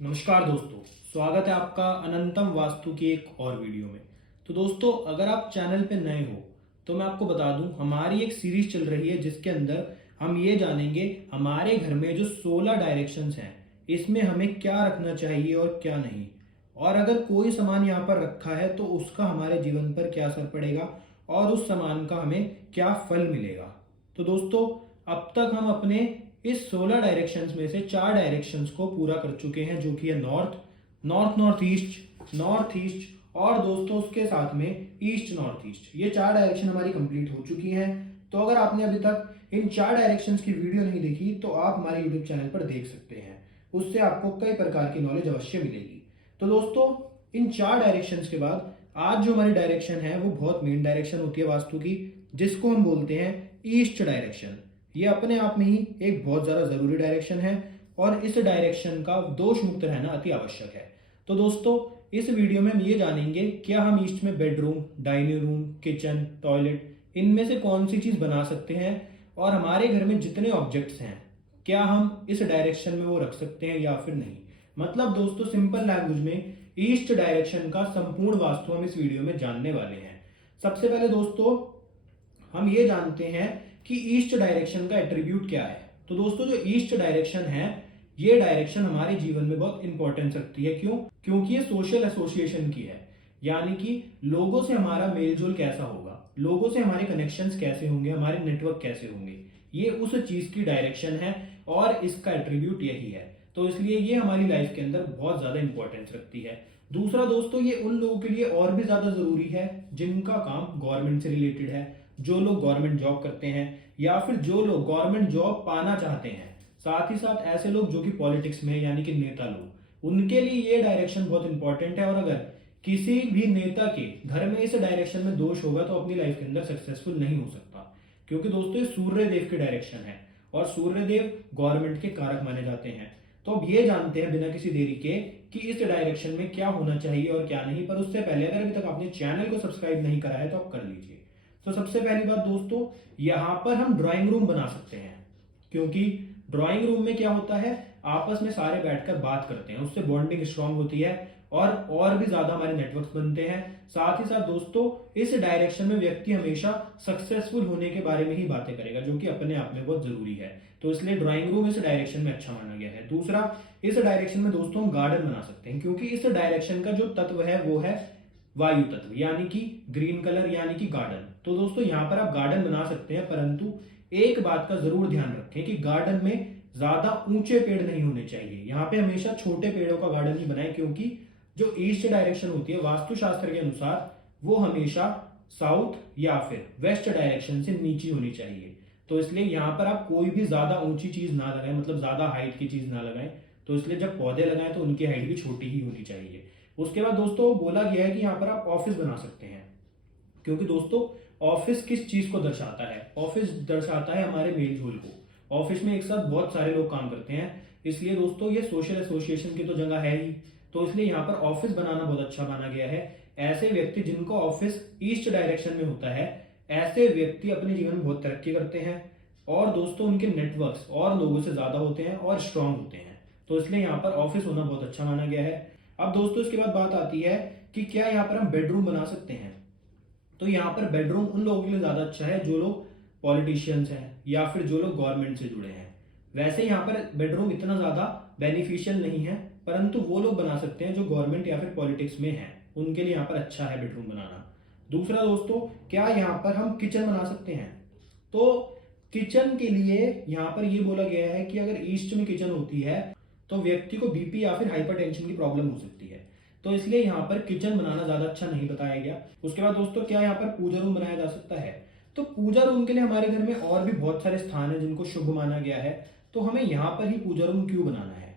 नमस्कार दोस्तों, स्वागत है आपका अनंतम वास्तु की एक और वीडियो में। तो दोस्तों, अगर आप चैनल पे नए हो तो मैं आपको बता दूं, हमारी एक सीरीज चल रही है जिसके अंदर हम ये जानेंगे हमारे घर में जो 16 डायरेक्शंस हैं इसमें हमें क्या रखना चाहिए और क्या नहीं, और अगर कोई सामान यहाँ पर रखा है तो उसका हमारे जीवन पर क्या असर पड़ेगा और उस सामान का हमें क्या फल मिलेगा। तो दोस्तों, अब तक हम अपने इस 16 डायरेक्शंस में से 4 डायरेक्शंस को पूरा कर चुके हैं, जो कि है नॉर्थ, नॉर्थ ईस्ट और दोस्तों उसके साथ में ईस्ट नॉर्थ ईस्ट। ये 4 डायरेक्शन हमारी कंप्लीट हो चुकी हैं। तो अगर आपने अभी तक इन 4 डायरेक्शंस की वीडियो नहीं देखी तो आप हमारे यूट्यूब चैनल पर देख सकते हैं, उससे आपको कई प्रकार की नॉलेज अवश्य मिलेगी। तो दोस्तों, इन 4 डायरेक्शंस के बाद आज जो हमारी डायरेक्शन है वो बहुत मेन डायरेक्शन होती है वास्तु की, जिसको हम बोलते हैं ईस्ट डायरेक्शन। ये अपने आप में ही एक बहुत ज़्यादा ज़रूरी डायरेक्शन है और इस डायरेक्शन का दोष मुक्त रहना अति आवश्यक है। तो दोस्तों, इस वीडियो में हम ये जानेंगे क्या हम ईस्ट में bedroom, dining room, kitchen, toilet इनमें से कौन सी चीज़ बना सकते हैं, और हमारे घर में जितने ऑब्जेक्ट्स हैं क्या हम इस डायरेक्शन में वो रख सकते हैं या फिर नहीं। मतलब दोस्तों, सिंपल लैंग्वेज में ईस्ट डायरेक्शन का संपूर्ण वास्तु हम इस वीडियो में जानने वाले हैं। सबसे पहले दोस्तों, हम ये जानते हैं कि ईस्ट डायरेक्शन का एट्रीब्यूट क्या है। तो दोस्तों, जो ईस्ट डायरेक्शन है ये डायरेक्शन हमारे जीवन में बहुत इंपॉर्टेंस रखती है। क्यों? क्योंकि ये सोशल एसोसिएशन की है, यानी कि लोगों से हमारा मेलजोल कैसा होगा, लोगों से हमारे कनेक्शंस कैसे होंगे, हमारे नेटवर्क कैसे होंगे, ये उस चीज की डायरेक्शन है और इसका एट्रीब्यूट यही है। तो इसलिए ये हमारी लाइफ के अंदर बहुत ज्यादा इंपॉर्टेंस रखती है। दूसरा दोस्तों, ये उन लोगों के लिए और भी ज्यादा जरूरी है जिनका काम गवर्नमेंट से रिलेटेड है, जो लोग गवर्नमेंट जॉब करते हैं या फिर जो लोग गवर्नमेंट जॉब पाना चाहते हैं। साथ ही साथ ऐसे लोग जो कि पॉलिटिक्स में, यानी कि नेता लोग, उनके लिए ये डायरेक्शन बहुत इंपॉर्टेंट है। और अगर किसी भी नेता के घर में इस डायरेक्शन में दोष होगा तो अपनी लाइफ के अंदर सक्सेसफुल नहीं हो सकता, क्योंकि दोस्तों ये सूर्य देव की डायरेक्शन है और सूर्य देव गवर्नमेंट के कारक माने जाते हैं। तो अब ये जानते हैं बिना किसी देरी के कि इस डायरेक्शन में क्या होना चाहिए और क्या नहीं। पर उससे पहले अगर अभी तक आपने चैनल को सब्सक्राइब नहीं करा है तो आप कर लीजिए। तो सबसे पहली बात दोस्तों, यहां पर हम ड्राइंग रूम बना सकते हैं, क्योंकि ड्राइंग रूम में क्या होता है, आपस में सारे बैठकर बात करते हैं, उससे बॉन्डिंग स्ट्रांग होती है और भी ज्यादा हमारे नेटवर्क्स बनते हैं। साथ ही साथ दोस्तों, इस डायरेक्शन में व्यक्ति हमेशा सक्सेसफुल होने के बारे में ही बातें करेगा, जो कि अपने आप में बहुत जरूरी है। तो इसलिए ड्राइंग रूम इस डायरेक्शन में अच्छा माना गया है। दूसरा, इस डायरेक्शन में दोस्तों हम गार्डन बना सकते हैं, क्योंकि इस डायरेक्शन का जो तत्व है वो है वायु तत्व, यानी कि ग्रीन कलर, यानी कि गार्डन। तो दोस्तों, यहाँ पर आप गार्डन बना सकते हैं, परंतु एक बात का जरूर ध्यान रखें कि गार्डन में ज्यादा ऊंचे पेड़ नहीं होने चाहिए। यहाँ पे हमेशा छोटे पेड़ों का गार्डन ही बनाएं, क्योंकि जो ईस्ट डायरेक्शन होती है वास्तुशास्त्र के अनुसार वो हमेशा साउथ या फिर वेस्ट डायरेक्शन से नीचे होनी चाहिए। तो इसलिए यहाँ पर आप कोई भी ज्यादा ऊंची चीज ना लगाएं, मतलब ज्यादा हाइट की चीज ना लगाएं। तो इसलिए जब पौधे लगाएं तो उनकी हाइट भी छोटी ही होनी चाहिए। उसके बाद दोस्तों, बोला गया है कि यहाँ पर आप ऑफिस बना सकते हैं, क्योंकि दोस्तों ऑफिस किस चीज को दर्शाता है? ऑफिस दर्शाता है हमारे मेलजोल को। ऑफिस में एक साथ बहुत सारे लोग काम करते हैं, इसलिए दोस्तों ये सोशल एसोसिएशन की तो जगह है ही। तो इसलिए यहाँ पर ऑफिस बनाना बहुत अच्छा माना गया है। ऐसे व्यक्ति जिनको ऑफिस ईस्ट डायरेक्शन में होता है, ऐसे व्यक्ति अपने जीवन में बहुत तरक्की करते हैं और दोस्तों उनके नेटवर्क्स और लोगों से ज्यादा होते हैं और स्ट्रांग होते हैं। तो इसलिए यहाँ पर ऑफिस होना बहुत अच्छा माना गया है। अब दोस्तों, इसके बाद बात आती है कि क्या यहाँ पर हम बेडरूम बना सकते हैं। तो यहाँ पर बेडरूम उन लोगों के लिए ज्यादा अच्छा है जो लोग पॉलिटिशियंस हैं या फिर जो लोग गवर्नमेंट से जुड़े हैं। वैसे यहाँ पर बेडरूम इतना ज्यादा बेनिफिशियल नहीं है, परंतु वो लोग बना सकते हैं जो गवर्नमेंट या फिर पॉलिटिक्स में हैं, उनके लिए यहाँ पर अच्छा है बेडरूम बनाना। दूसरा दोस्तों, क्या यहाँ पर हम किचन बना सकते हैं? तो किचन के लिए यहाँ पर ये बोला गया है कि अगर ईस्ट में किचन होती है तो व्यक्ति को बीपी या फिर हाइपरटेंशन की प्रॉब्लम हो सकती है। तो इसलिए यहाँ पर किचन बनाना ज्यादा अच्छा नहीं बताया गया। उसके बाद दोस्तों, क्या यहाँ पर पूजा रूम बनाया जा सकता है? तो पूजा रूम के लिए हमारे घर में और भी बहुत सारे स्थान है जिनको शुभ माना गया है, तो हमें यहाँ पर ही पूजा रूम क्यों बनाना है?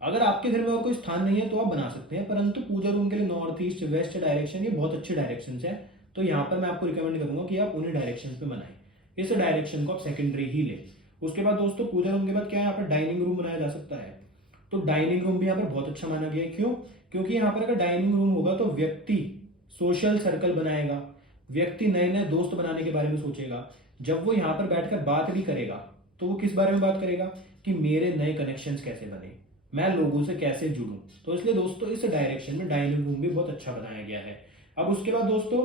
अगर आपके घर में और कोई स्थान नहीं है तो आप बना सकते हैं, परंतु पूजा रूम के लिए नॉर्थ ईस्ट वेस्ट डायरेक्शन ये बहुत अच्छे डायरेक्शन है। तो यहाँ पर मैं आपको रिकमेंड करूंगा कि आप उन्हीं डायरेक्शन पे बनाएं, इस डायरेक्शन को आप सेकेंडरी ही ले। उसके बाद दोस्तों, पूजा रूम के बाद क्या यहाँ पर डाइनिंग रूम बनाया जा सकता है? तो डाइनिंग रूम भी यहाँ पर बहुत अच्छा माना गया है। क्यों? क्योंकि यहाँ पर अगर डाइनिंग रूम होगा तो व्यक्ति सोशल सर्कल बनाएगा, व्यक्ति नए नए दोस्त बनाने के बारे में सोचेगा। जब वो यहाँ पर बैठकर बात भी करेगा तो वो किस बारे में बात करेगा कि मेरे नए कनेक्शंस कैसे बने, मैं लोगों से कैसे जुड़ूं। तो इसलिए दोस्तों इस डायरेक्शन में डाइनिंग रूम भी बहुत अच्छा बनाया गया है। अब उसके बाद दोस्तों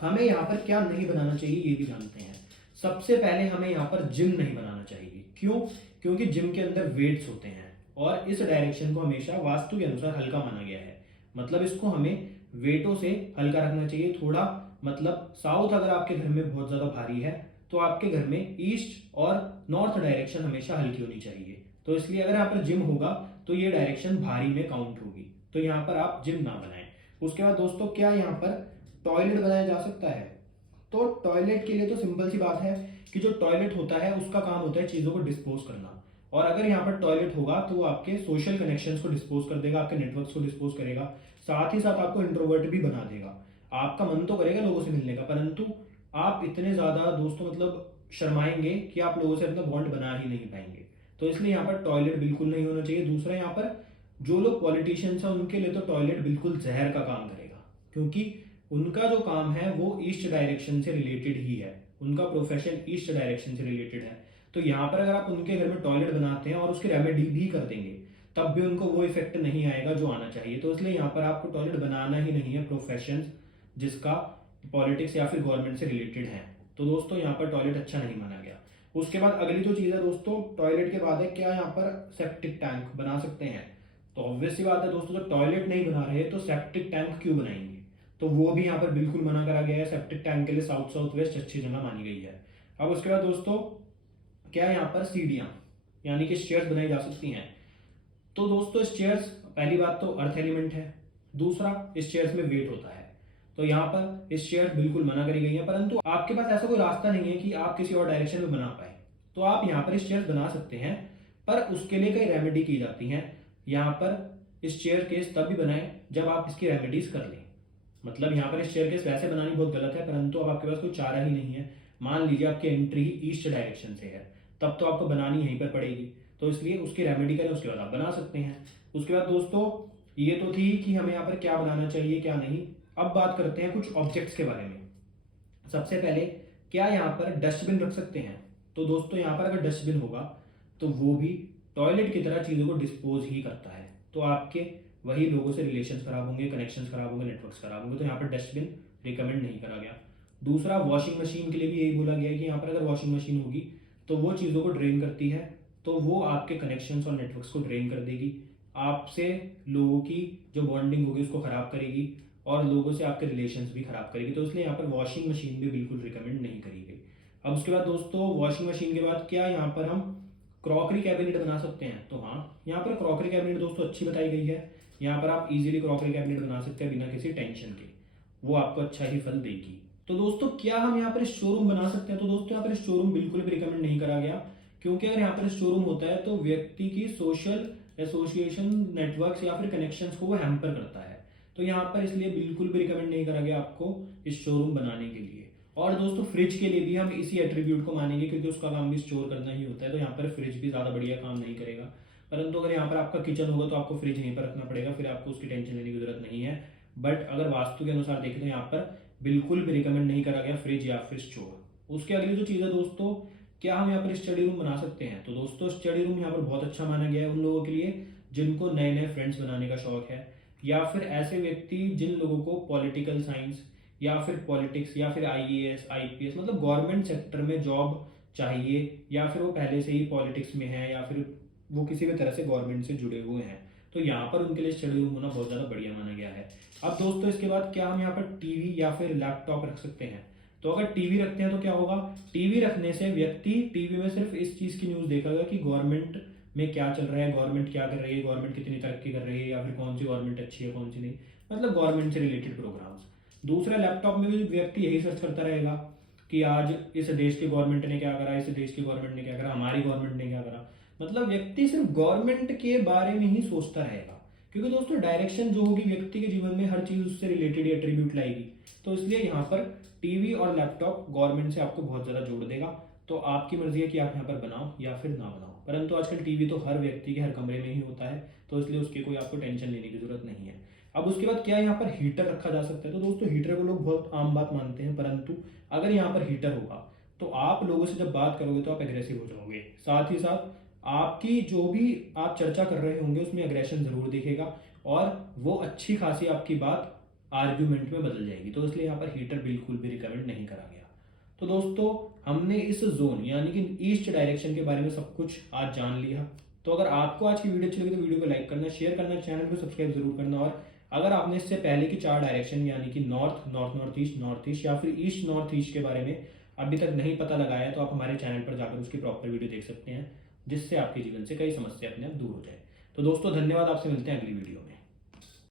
हमें यहाँ पर क्या नहीं बनाना चाहिए ये भी जानते हैं। सबसे पहले हमें यहाँ पर जिम नहीं बनाना चाहिए। क्यों? क्योंकि जिम के अंदर वेट्स होते हैं और इस डायरेक्शन को हमेशा वास्तु के अनुसार हल्का माना गया है। मतलब इसको हमें वेटों से हल्का रखना चाहिए थोड़ा। मतलब साउथ अगर आपके घर में बहुत ज्यादा भारी है तो आपके घर में ईस्ट और नॉर्थ डायरेक्शन हमेशा हल्की होनी चाहिए। तो इसलिए अगर यहाँ पर जिम होगा तो ये डायरेक्शन भारी में काउंट होगी, तो यहाँ पर आप जिम ना बनाएं। उसके बाद दोस्तों क्या यहाँ पर टॉयलेट बनाया जा सकता है? तो टॉयलेट के लिए तो सिंपल सी बात है कि जो टॉयलेट होता है उसका काम होता है चीज़ों को डिस्पोज करना। और अगर यहाँ पर टॉयलेट होगा तो वो आपके सोशल कनेक्शंस को डिस्पोज कर देगा, आपके नेटवर्क्स को डिस्पोज करेगा, साथ ही साथ आपको इंट्रोवर्ट भी बना देगा। आपका मन तो करेगा लोगों से मिलने का, परंतु आप इतने ज़्यादा दोस्तों मतलब शर्माएंगे कि आप लोगों से अपना बॉन्ड बना ही नहीं पाएंगे। तो इसलिए यहाँ पर टॉयलेट बिल्कुल नहीं होना चाहिए। दूसरा यहाँ पर जो लोग पॉलिटिशियंस हैं उनके लिए तो टॉयलेट बिल्कुल जहर का काम करेगा, क्योंकि उनका जो काम है वो ईस्ट डायरेक्शन से रिलेटेड ही है, उनका प्रोफेशन ईस्ट डायरेक्शन से रिलेटेड है। तो यहाँ पर अगर आप उनके घर में टॉयलेट बनाते हैं और उसकी रेमेडी भी कर देंगे तब भी उनको वो इफेक्ट नहीं आएगा जो आना चाहिए। तो इसलिए यहाँ पर आपको टॉयलेट बनाना ही नहीं है प्रोफेशन जिसका पॉलिटिक्स या फिर गवर्नमेंट से रिलेटेड है। तो दोस्तों यहाँ पर टॉयलेट अच्छा नहीं माना गया। उसके बाद अगली जो चीज़ है दोस्तों टॉयलेट के बाद है क्या यहाँ पर सेप्टिक टैंक बना सकते हैं? तो ऑब्वियस सी बात है दोस्तों, जब टॉयलेट नहीं बना रहे तो सेप्टिक टैंक क्यों बनाएंगे? तो वो भी यहाँ पर बिल्कुल मना करा गया है। सेप्टिक टैंक के लिए साउथ साउथ वेस्ट अच्छी जगह मानी गई है। अब उसके बाद दोस्तों क्या यहाँ पर सीढ़ियाँ यानी कि स्टेयर्स बनाई जा सकती हैं? तो दोस्तों स्टेयर्स पहली बात तो अर्थ एलिमेंट है, दूसरा स्टेयर्स में वेट होता है, तो यहाँ पर स्टेयर्स बिल्कुल मना करी गई है। परंतु आपके पास ऐसा कोई रास्ता नहीं है कि आप किसी और डायरेक्शन में बना पाए, तो आप यहाँ पर स्टेयर्स बना सकते हैं, पर उसके लिए कई रेमेडी की जाती हैं। यहाँ पर स्टेयर केस तब भी बनाए जब आप इसकी रेमेडीज कर लें। मतलब यहाँ पर स्टेयर केस वैसे बनानी बहुत गलत है, परंतु अब आपके पास कोई चारा ही नहीं है। मान लीजिए आपकी एंट्री ही ईस्ट डायरेक्शन से है, तब तो आपको बनानी यहीं पर पड़ेगी, तो इसलिए उसकी रेमेडी करें, उसके बाद आप बना सकते हैं। उसके बाद दोस्तों ये तो थी कि हमें यहाँ पर क्या बनाना चाहिए क्या नहीं। अब बात करते हैं कुछ ऑब्जेक्ट्स के बारे में। सबसे पहले क्या यहाँ पर डस्टबिन रख सकते हैं? तो दोस्तों यहाँ पर अगर डस्टबिन होगा तो वो भी टॉयलेट की तरह चीज़ों को डिस्पोज ही करता है, तो आपके वही लोगों से रिलेशन खराब होंगे, कनेक्शंस खराब होंगे, नेटवर्क्स खराब होंगे, तो यहाँ पर डस्टबिन रिकमेंड नहीं करा गया। दूसरा वॉशिंग मशीन के लिए भी यही बोला गया है कि यहाँ पर अगर वॉशिंग मशीन होगी तो वो चीज़ों को ड्रेन करती है, तो वो आपके कनेक्शंस और नेटवर्क्स को ड्रेन कर देगी, आपसे लोगों की जो बॉन्डिंग होगी उसको ख़राब करेगी और लोगों से आपके रिलेशंस भी ख़राब करेगी। तो इसलिए यहाँ पर वॉशिंग मशीन भी बिल्कुल रिकमेंड नहीं करी गई। अब उसके बाद दोस्तों वॉशिंग मशीन के बाद क्या यहाँ पर हम क्रॉकरी कैबिनेट बना सकते हैं? तो हाँ, यहाँ पर क्रॉकरी कैबिनेट दोस्तों अच्छी बताई गई है। यहाँ पर आप इजीली क्रॉकरी कैबिनेट बना सकते हैं बिना किसी टेंशन के, वो आपको अच्छा ही फल देगी। तो दोस्तों क्या हम यहाँ पर शोरूम बना सकते हैं? तो दोस्तों यहाँ पर शोरूम बिल्कुल भी रिकमेंड नहीं करा गया, क्योंकि अगर यहाँ पर शोरूम होता है तो व्यक्ति की सोशल एसोसिएशन नेटवर्क्स या फिर कनेक्शंस को वो हैम्पर करता है। तो यहाँ पर इसलिए बिल्कुल भी रिकमेंड नहीं करा गया आपको इस शोरूम बनाने के लिए। और दोस्तों फ्रिज के लिए भी हम इसी एट्रीब्यूट को मानेंगे, क्योंकि उसका काम भी स्टोर करना ही होता है, तो यहाँ पर फ्रिज भी ज़्यादा बढ़िया काम नहीं करेगा। परंतु अगर यहाँ पर आपका किचन होगा तो आपको फ्रिज यहीं पर रखना पड़ेगा, फिर आपको उसकी टेंशन लेने की जरूरत नहीं है। बट अगर वास्तु के अनुसार देखें तो यहाँ पर बिल्कुल भी रिकमेंड नहीं करा गया फ्रिज या फिर स्टोर। उसके अगली जो चीज़ है दोस्तों, क्या हम यहाँ पर स्टडी रूम बना सकते हैं? तो दोस्तों स्टडी रूम यहाँ पर बहुत अच्छा माना गया है उन लोगों के लिए जिनको नए नए फ्रेंड्स बनाने का शौक है, या फिर ऐसे व्यक्ति जिन लोगों को पॉलिटिकल साइंस या फिर पॉलिटिक्स या फिर आईएएस आईपीएस मतलब गवर्नमेंट सेक्टर में जॉब चाहिए, या फिर वो पहले से ही पॉलिटिक्स में है या फिर वो किसी भी तरह से गवर्नमेंट से जुड़े हुए हैं, तो यहाँ पर उनके लिए स्टडी रूम होना बहुत ज़्यादा बढ़िया माना गया है। अब दोस्तों इसके बाद क्या हम यहाँ पर टीवी या फिर लैपटॉप रख सकते हैं? तो अगर टीवी रखते हैं तो क्या होगा, टीवी रखने से व्यक्ति टीवी में सिर्फ इस चीज़ की न्यूज़ देखेगा कि गवर्नमेंट में क्या चल रहा है, गवर्नमेंट क्या कर रही है, गवर्नमेंट कितनी तरक्की कर रही है, या फिर कौन सी गवर्नमेंट अच्छी है कौन सी नहीं, मतलब गवर्नमेंट से रिलेटेड प्रोग्राम्स। दूसरा लैपटॉप में भी व्यक्ति यही सर्च करता रहेगा कि आज इस देश की गवर्नमेंट ने क्या करा, इस देश की गवर्नमेंट ने क्या करा, हमारी गवर्नमेंट ने क्या करा, मतलब व्यक्ति सिर्फ गवर्नमेंट के बारे में ही सोचता रहेगा। क्योंकि दोस्तों डायरेक्शन जो होगी व्यक्ति के जीवन में हर चीज उससे रिलेटेड एट्रीब्यूट लाएगी, तो इसलिए यहाँ पर टीवी और लैपटॉप गवर्नमेंट से आपको बहुत ज्यादा जोड़ देगा। तो आपकी मर्जी है कि आप यहाँ पर बनाओ या फिर ना बनाओ, परंतु आजकल टीवी तो हर व्यक्ति के हर कमरे में ही होता है, तो इसलिए उसकी कोई आपको टेंशन लेने की जरूरत नहीं है। अब उसके बाद क्या यहाँ पर हीटर रखा जा सकता है? तो दोस्तों हीटर को लोग बहुत आम बात मानते हैं, परंतु अगर यहाँ पर हीटर होगा तो आप लोगों से जब बात करोगे तो आप एग्रेसिव हो जाओगे, साथ ही साथ आपकी जो भी आप चर्चा कर रहे होंगे उसमें अग्रेशन ज़रूर दिखेगा और वो अच्छी खासी आपकी बात आर्ग्यूमेंट में बदल जाएगी। तो इसलिए यहाँ पर हीटर बिल्कुल भी रिकमेंड नहीं करा गया। तो दोस्तों हमने इस जोन यानी कि ईस्ट डायरेक्शन के बारे में सब कुछ आज जान लिया। तो अगर आपको आज की वीडियो अच्छी लगी तो वीडियो को लाइक करना, शेयर करना, चैनल को सब्सक्राइब जरूर करना। और अगर आपने इससे पहले की 4 डायरेक्शन यानी कि नॉर्थ, नॉर्थ ईस्ट या फिर ईस्ट नॉर्थ ईस्ट के बारे में अभी तक नहीं पता लगाया है तो आप हमारे चैनल पर जाकर उसकी प्रॉपर वीडियो देख सकते हैं, जिससे आपके जीवन से कई समस्या अपने आप दूर हो जाए। तो दोस्तों धन्यवाद, आपसे मिलते हैं अगली वीडियो में।